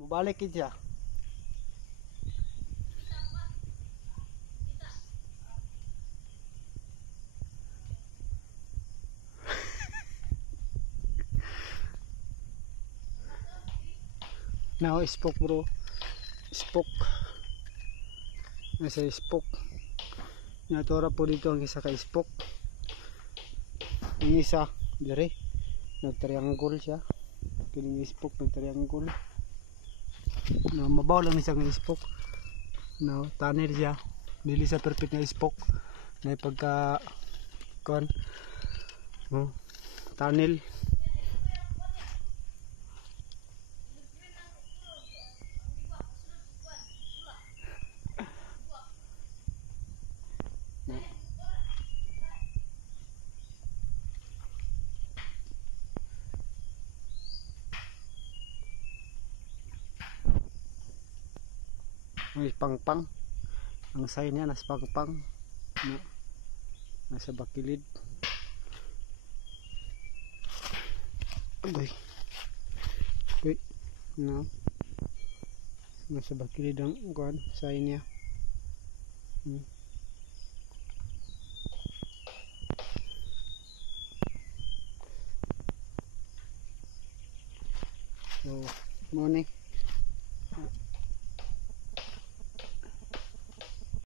Mubalik siya. Now spoke bro. Spoke. Nasa spoke. Natura po dito ang isa ka spoke. Ang isa dire. Nag-triangle siya. Kining spoke nag-triangle. No, mabaw lang isang spoke. No, tunnel siya. Dili sa perfect na spoke. Na pagka kon no, tunnel. May pangpang. Ang sign niya nasa pangpang. No, nasa bakilid. Agoy. Wait. No. Nasa bakilid ang kuan sign niya. So, mo ni